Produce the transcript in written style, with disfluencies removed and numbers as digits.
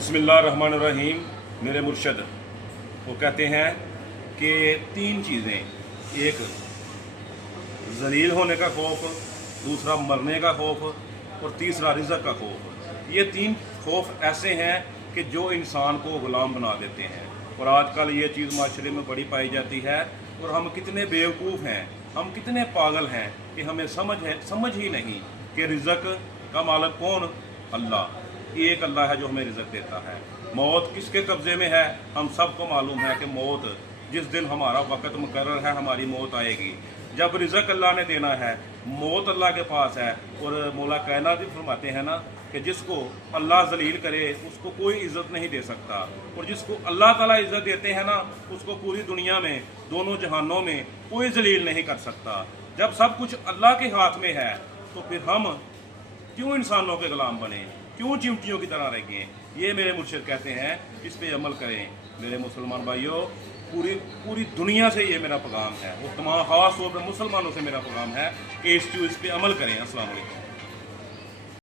बिस्मिल्लाहिर्रहमानिर्रहीम। मेरे मुर्शद वो कहते हैं कि तीन चीज़ें, एक ज़लील होने का खौफ, दूसरा मरने का खौफ और तीसरा रिज़्क़ का खौफ। ये तीन खौफ ऐसे हैं कि जो इंसान को ग़ुलाम बना देते हैं। और आजकल ये चीज़ माशरे में बड़ी पाई जाती है। और हम कितने बेवकूफ़ हैं, हम कितने पागल हैं कि हमें समझ ही नहीं कि रिज़्क़ का मालिक कौन? अल्लाह। एक अल्लाह है जो हमें रिज़्क़ देता है। मौत किसके कब्ज़े में है? हम सबको मालूम है कि मौत जिस दिन हमारा वक़्त मुकर्रर है, हमारी मौत आएगी। जब रिज़्क़ अल्लाह ने देना है, मौत अल्लाह के पास है। और मौला कायनात भी फरमाते हैं ना कि जिसको अल्लाह ज़लील करे उसको कोई इज़्ज़त नहीं दे सकता, और जिसको अल्लाह ताला इज़्ज़त देते हैं ना उसको पूरी दुनिया में, दोनों जहानों में कोई ज़लील नहीं कर सकता। जब सब कुछ अल्लाह के हाथ में है तो फिर हम क्यों इंसानों के गुलाम बने, क्यों चिमटियों की तरह रह गए? ये मेरे मुर्शिद कहते हैं, इस पे अमल करें। मेरे मुसलमान भाइयों, पूरी दुनिया से ये मेरा पैगाम है, वो तमाम ख़ास तौर पर मुसलमानों से मेरा पैगाम है कि इस चीज़ पे अमल करें। अस्सलाम वालेकुम।